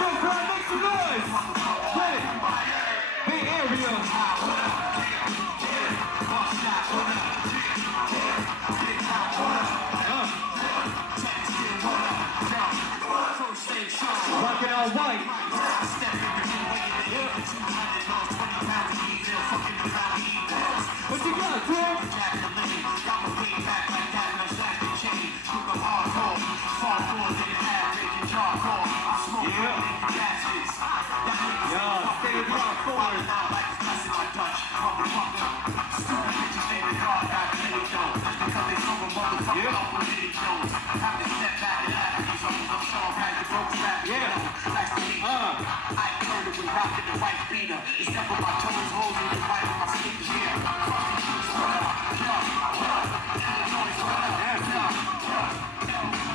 Don't cry, make some noise. Hey, Bay Area. Rockin' all white. What you got, Tim? Yeah, stay rock forward.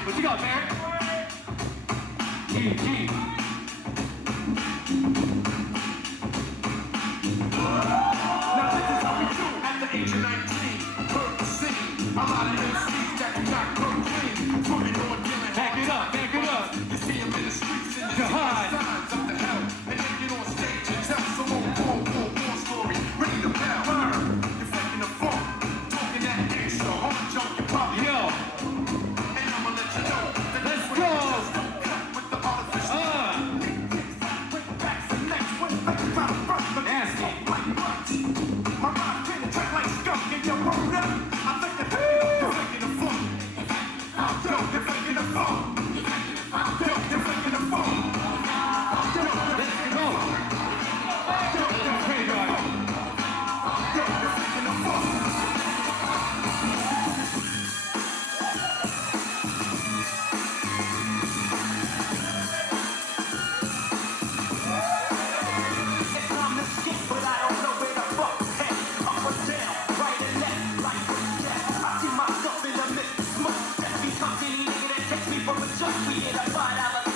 What you got, Barrett? G. Now this is how we do at the age of 19. Heard the scene. A lot of MCs that do not cocaine. Putting on dinner. Back it up. You see them in the streets and you see Jihad. the signs of the hell. And they get on stage and tell some old war story. Ready to pound. You're faking the funk. Talking that extra hard junk you probably Yo, and I'ma let you know that let's this go. just don't cut with the artificial. Nasty. My mind penetrate like skunk in your road up. I think they're faking the funk. Yo, they're faking the funk. Yo, they're faking the funk. Yo, Let's go. Pretty good. they're faking the funk. It's time to skip, but I don't know where the fuck to head. Up or down, right and left, like what's that? I see myself in the midst of smoke. Just because any nigga that takes me from a joke. We hit a $5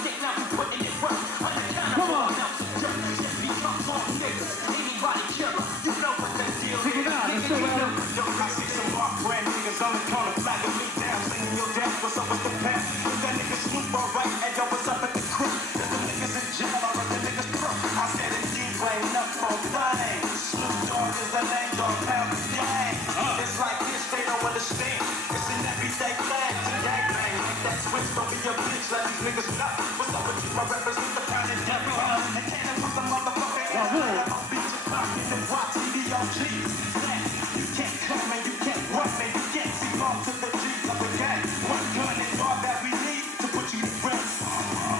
stick, now we putting it work. I'm the kind of one out to jerk. Just because on niggas, anybody killer. You know what the deal Check it out, let's go, Adam. Yo, I see some rock brand niggas on the corner flagging me down, singing your dad, what's up with the past? Is that nigga Snoop alright? And yo, what's up at the crew? Is the niggas in jail or is the niggas through? I said if you ain't up for things, Snoop Dogg is the name, dog pound the gang. It's like this, they don't understand. It's an everyday thing to gang bang. Make that switch, don't be a bitch, let these niggas know. What's up with you, my rappers with the pound and death? And cannon with the motherfucker ass. I'm beat you poppin' and watch CDOGs. You can't come and you can't run and you can't see long to the G's of the gang. One gun is all that we need to put you to rest.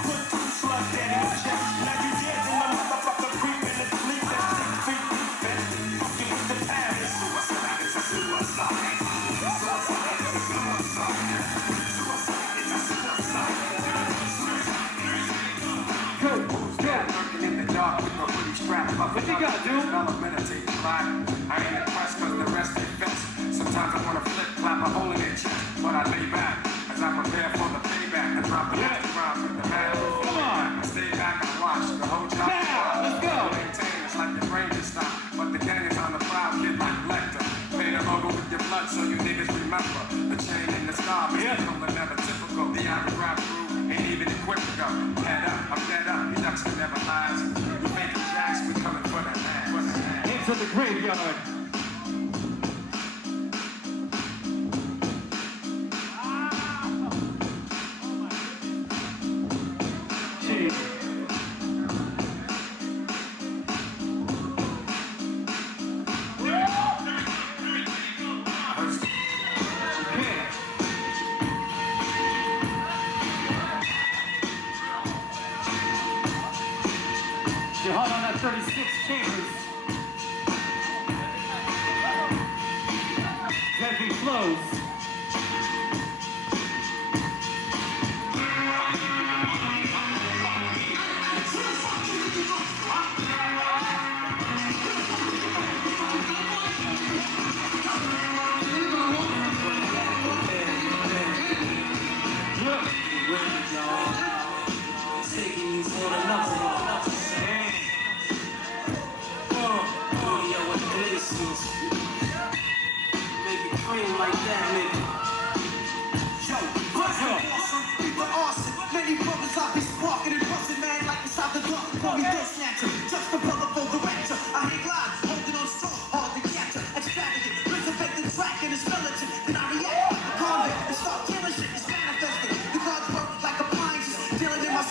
Put two slugs dead in your chest. Now you dead in the motherfucker creeping and sleeping 6 feet deep and fucking with the pound. It's suicide, it's a suicide. Suicide, it's a suicide. Suicide, it's a suicide. Good. Lurking in the dark with my hoodie strap up. What you got, dude? I'll meditate fly. I ain't impressed cause the rest is best. Sometimes I wanna flip, clap a hole in their chest. But I lay back as I prepare for the payback. I drop the next round with the man. Come on. I stay back and watch the whole job. Now, let's go. Maintain, it's like the brain just stopped. But the gang is on the prowl, kid like Lecter. Pay the logo with your blood so you niggas remember. The chain and the star is typical and never typical. The average rap crew ain't even equipped to go. Head up, I'm dead up, you ducks can never lies. You making jacks, we coming for the man. Into the graveyard. Jeez. Okay. Jihad on that 36 chambers. Heavy flows. Make it cream like that,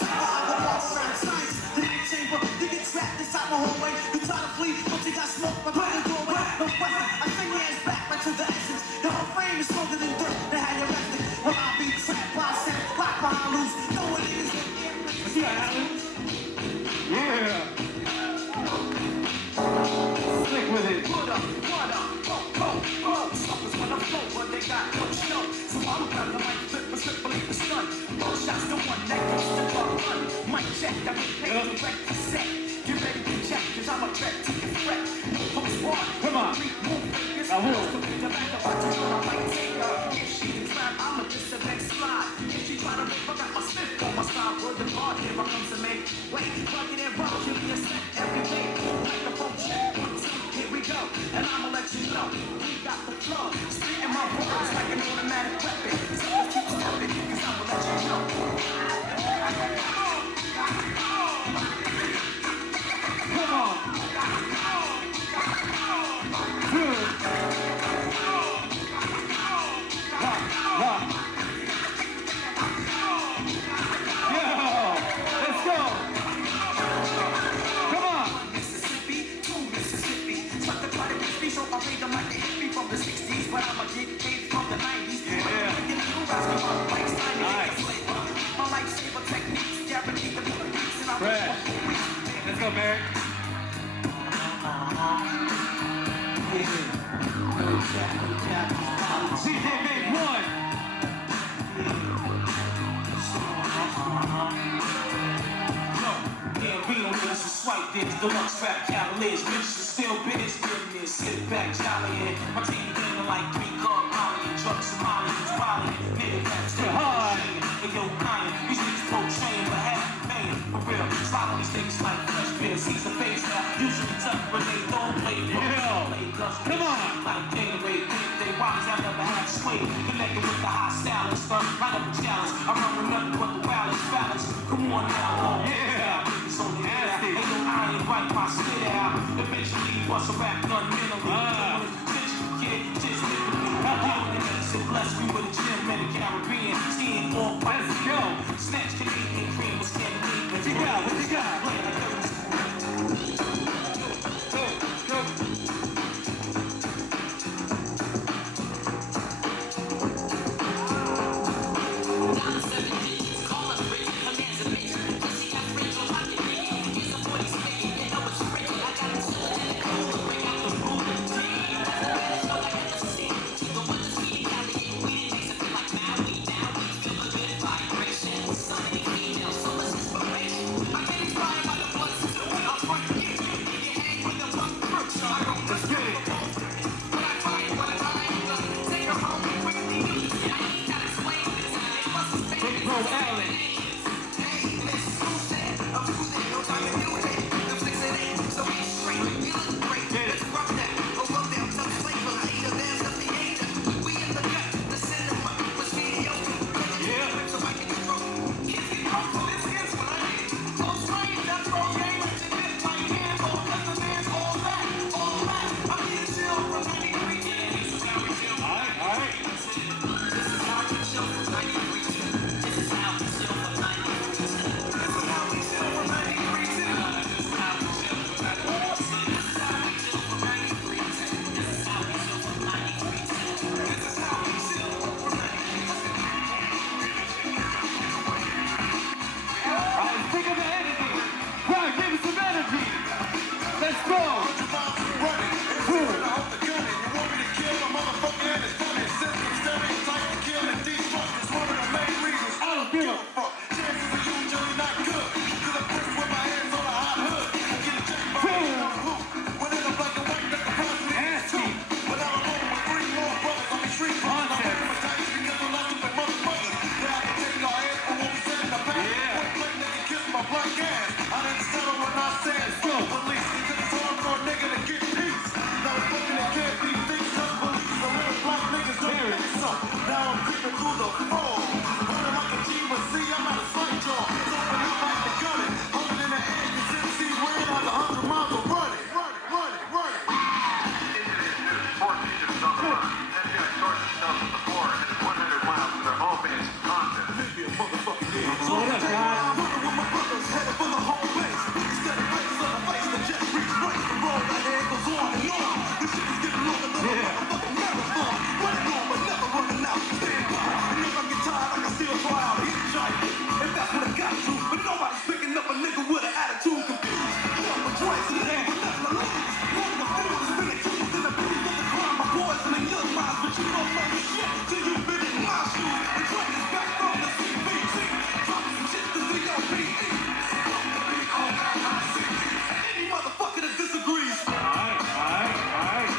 I go walk around science, the nigga chamber, you get trapped inside my hallway. You try to flee, but you got smoke by the doorway. No question, I send your ass back right to the essence. Your whole frame is stronger than dirt, they had you arrested. Well, I be trapped by set, block behind loose. No one niggas in here. See that, Alan? Yeah. Stick with it. What up, go. Suckers wanna flow, but they got no show. So I'm around the mic, flip, believe the stun. All shots, the one that goes to the run. Mic check, I get paid to wreck the set. Get ready to check, cause I'm a threat to your threat. No post one. Come on. I will. The back of my team, I might take her. If she can climb, I'ma just a next slide. If she try to make, I got my stiff on my style. Word the bar, here I come to make. Wait, plug it in, rock, give me a set every day. Microphone check, 1, 2, here we go. And I'ma let you know, we got the flow. Spitting my words like an automatic weapon. So let's keep stepping, cause I'ma let you know. Come on. Good. Rock. Yeah. Let's go. Come on. Mississippi to Mississippi. Suck the try to be so I made them like they hit me from the 60s, but I'ma get paid from the 90s. Yeah. Nice. My lifesaver techniques, guaranteed the beats, and I'm Fred. Let's go, Barry. CJ made one. Niggas who swipe dicks, deluxe rap cavaliers, bitches are still biz, business, sit back, jolly, and my team dinner like 3 car molly, and truck Somali, and Wally, nigga rap still shame, and yo, iron, these niggas pro-chain, but half pain, for real, slide on these niggas like fresh beer, sees a face now, usually tough, but they don't play, Come on. like Gatorade, they wise, I never had sway, connected with the high style and stuff, right up a challenge, I run with nothing but the wildest balance, come on now, Yeah. so nasty. Ain't no iron right my spit out. Eventually, bust a rap gun mentally. Bitch, kid, just mentally. And bless me with a gym in the Caribbean. Skiing all white. Let's go. Snatch Canadian cream with Scandinavian. What you got? What you got? Any motherfucker that disagrees. Alright.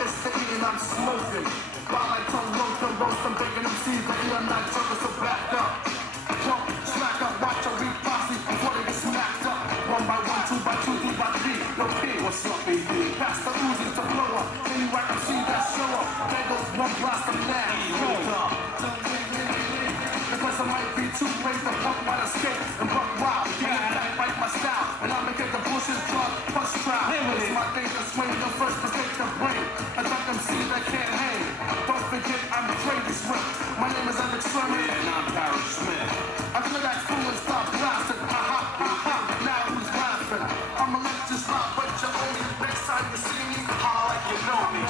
It's the eating I'm smoking. While I tongue roast, I'm baking them seeds. The ear not joking, so back up. Jump, smack up, watch a read posse before they get smacked up. 1 by 1, 2 by 2, 3 by 3. No pig, what's up, baby? Pass the Uzi to blow up. Any right to see that show up. There goes one blast of now. Because I might be too late to fuck my escape and buck wild. Get back, bite my style, and I'ma get the bushes drop, first try. It's my day to swing the first mistake to bring. I thought them seeds that can't hang. Don't forget I'm Crazy Swift. My name is Alex Sherman, and I'm Barry Smith. I feel that fool and stop blasting. Ha ha ha ha. Now who's laughing? I'ma let you stop, but you owe me. Next time you see me, holler like you know me.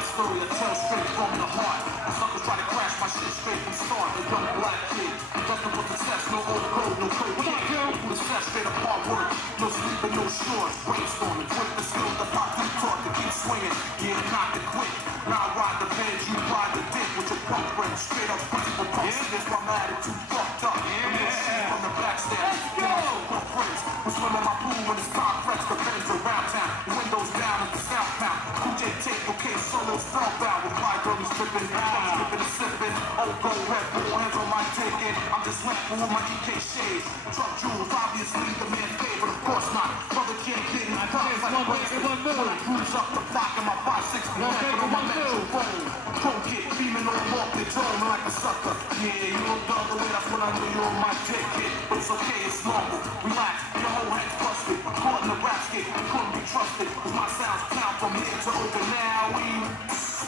Story I tell straight from the heart. Suckers try to crash my shit straight from start. A young black kid, nothing but success, no old code, no code. What I do? Who the set straight up hard work, no sleep and no shorts. Brainstorming, break the skills, the pop you taught to keep swinging. Yeah, not to quit. Now I ride the bench, you ride the dick with your punk friends. Straight up principal punks. This why my attitude fucked up. And no shit from the backstage. Then I show punk friends. We swim in my pool when it's complex. The fans around town. The windows down at the south pound. Cool J tape, okay, solos fell out with my girlies tripping, skipping and sipping. Oh, go red, bull hands on my ticket. I'm just laughing with my DK shades. Truck jewels, obviously the man's favorite, of course not. Brother can't get in my cups like a race. When I cruise up the block in my 560 back on my metro phone. Pro kid, beaming on off the dome like a sucker. Yeah, you don't dog the way, that's when I knew you on my ticket. But it's okay, it's normal. Relax, your whole head's busted. Caught in the rap skit, you couldn't be trusted. Cause my sounds count from here to open now.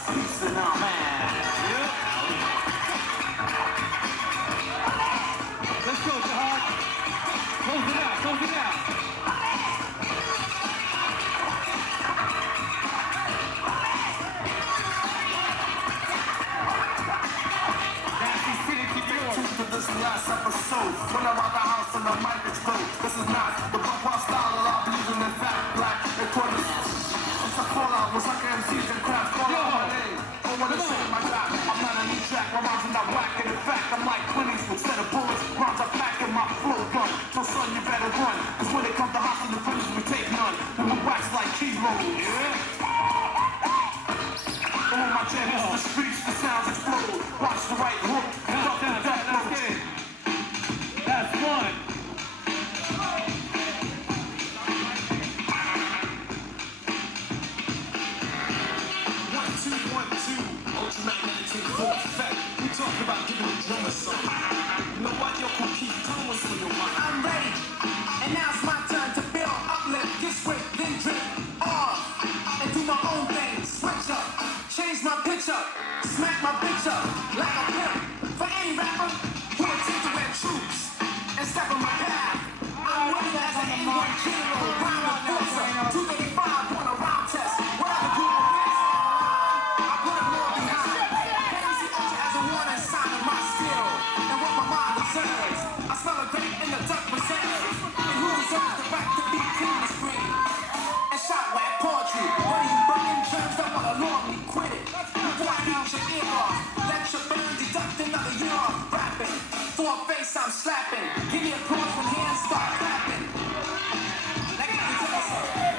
Peace and out, man. Yep. Let's go, Jahad. Close it out, close it out. Nasty City, keep it true to this last episode. When I'm out the house and the mic explode. This is not the pop style that I'm using. In fact, black and quarters. It's a fallout with sucker MCs and crap. Call out my name. I wanna say my rap. I'm not a new track. My rhymes are not whack. And in fact, I'm like Clint's instead of bullets. Rhymes are packing my flow gun. So son, you better run. Cause when it comes to house and the finish, we take none. We will wax like keyboards. Yeah. On my channels, the streets, the sounds explode. Watch the right hook. Drop the death note. That's one. Ultramagnetic in full effect. We talk about giving the drum a song. You know what? Yo, come keep telling what's on your mind. I'm ready. And now it's my turn to build, uplift, get swift, then drip off. And do my own thing. Switch up. Change my pitch up. Smack my bitch up. Like a pimp. For any rapper who attempts to wear troops and step on my path. I'm running as an A1 general. Rhyme enforcer. 235 on a rhyme test. Whatever group of this. I smell a grape in the duck percentage. And who deserves the right to be clean the screen? And shot whack poetry. What are you burning germs that wanna long me? Quit it. Before I beat your ear off. Let your burn deduct another year off. Rapping. For a face I'm slapping. Give me applause when hands start clapping. Like I can tell something.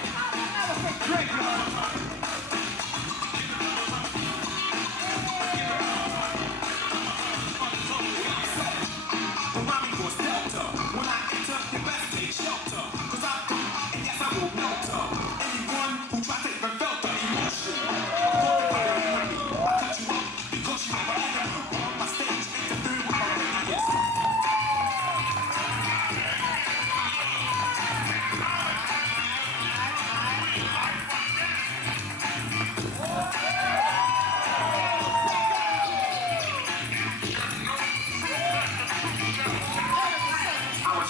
That was a great one. When I enter, you best take shelter. Cause I come, and yes, I will melt up. Anyone who tries to even felt the emotion. I cut you up because you have an enemy. My stage interfering with my radius.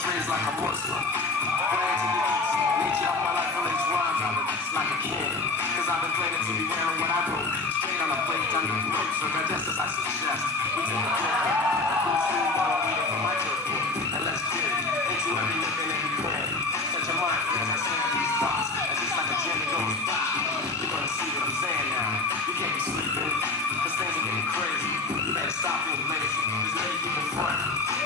sins like a Muslim. Praying to the east, nature of my life full of these rhymes I release like a kid. Cause I've been planning to be wearing what I wrote, straight on a plate under the throat. So digest as I suggest, we take a good look. The full scene while I'm reading from my turkey. And let's get into every look and every plan. Set your mind free as I say these thoughts. And just like a gem that goes pop, you're gonna see what I'm saying now. You can't be sleeping, cause things are getting crazy. You better stop being lazy, cause many people front.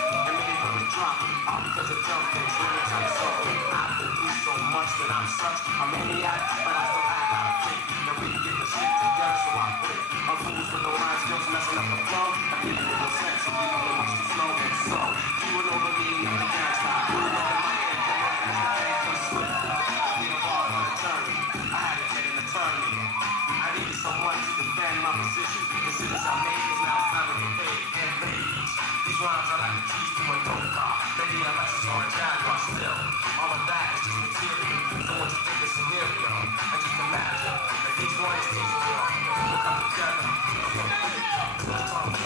And many people drop, all because of dumb things. Let me tell you something, I've been through so much that I'm such a maniac, but I still act out of faith. That we can get the shit together, so I quit. I'm fools with no rhyme skills, messing up the flow. I'm giving you no sense, so you know how much to slow. And so, you will know the meaning of the gangsta. You will know the mic and come on, as the pain comes swift. I need a bar on the turn. I had to get an attorney. I needed someone to defend my position. The decisions I made is now it's time to get paid and rage. These rhymes are like a keys to a dope car. Maybe a Lexus or a Jaguar still. All of that is just material. So what you think is scenario? And just imagine if each one is teaching you all. We'll come together. Let's talk about it.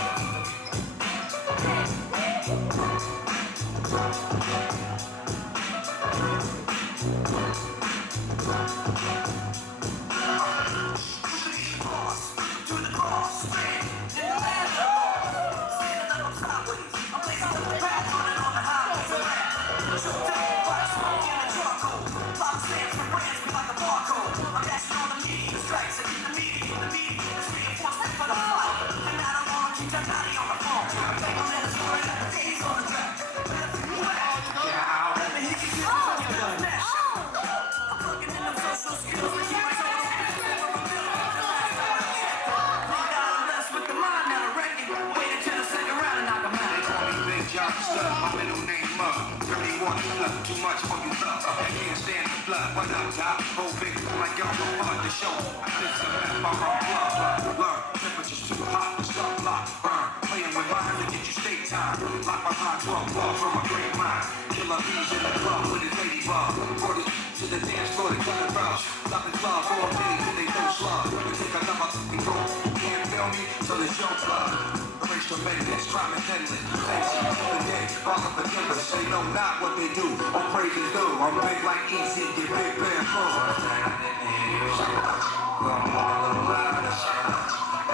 My middle name Mug, 31 plus, too much for you love. I can't stand the blood, what up, Doc? Whole big like y'all don't want the show. I live some map, I'm on blood. Learn, temperature's too hot, the start block, burn. Playing with mine to get you state time. Lock behind 12 balls from a great mind. Killer bees in the club with his ladybug. Brought it to the dance floor to kill the rush. Stop the club all day till they don't slug. We take another and go, can't feel me, so the show club. Tremendous, crime is endless. Thanks to the day, all of the killers, they know not what they do. All praises do. I'm big like Easy, get big bamboo.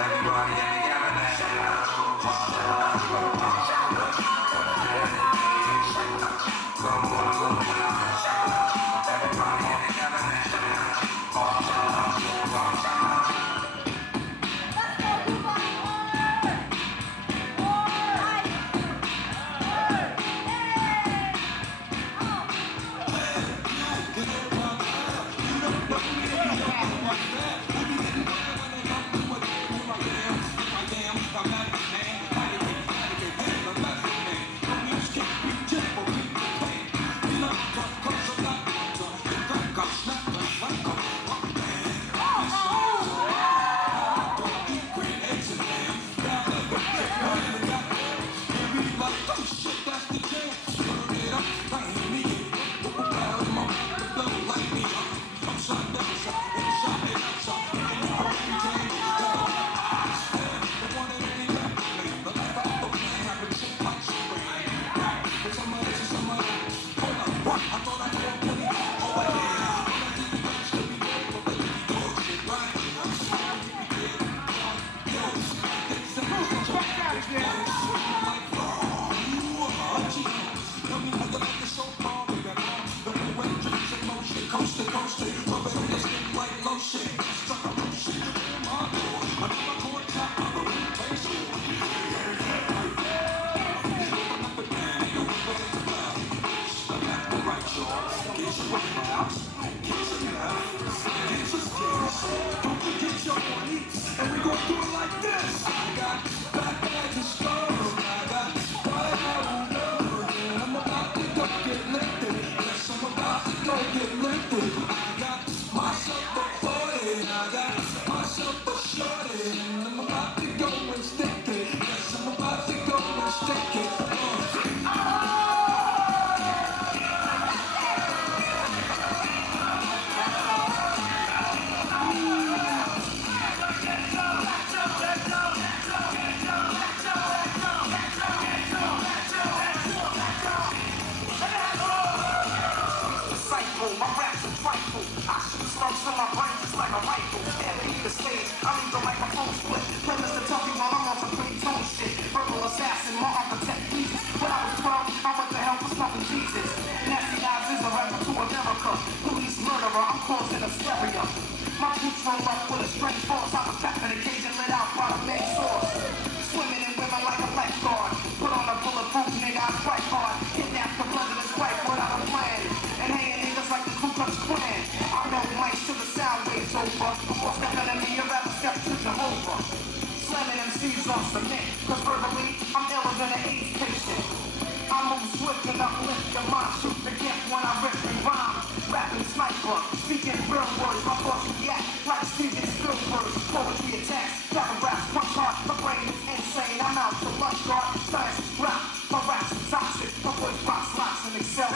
Everybody in the Bible. My raps are trifle. I shoot slugs in my brain just like a rifle. Can't leave the stage. I leave the microphone split. Play Mr. Tuffy while I'm on some pretty tone shit. Verbal assassin, my architect Jesus. When I was 12, I went to hell for smoking Jesus. Nasty Eyes is a rapper to America. Police murderer, I'm causing hysteria. My boots roll up with a straight force. I was trapped in a cage and lit out by the main source. Swimming in women like a lifeguard. Put on a bulletproof nigga, I strike hard. Kidnap the president's wife without a plan. And hanging niggas like the Ku Klux Klan. I know mics till the sound waves over. Before stepping in me, you'd rather step to Jehovah. Slamming MCs off cement. Cause verbally, I'm iller than an AIDS patient. I move swift and uplift your mind. Shoot the gift when I rip and rhyme. Rapping sniper, speaking real words. My thoughts react like Steven Spielberg. Poetry attacks, paragraphs punch hard. My brain is insane, I'm out to lunch guard. Science is rap, my raps are toxic. My voice box locks and excel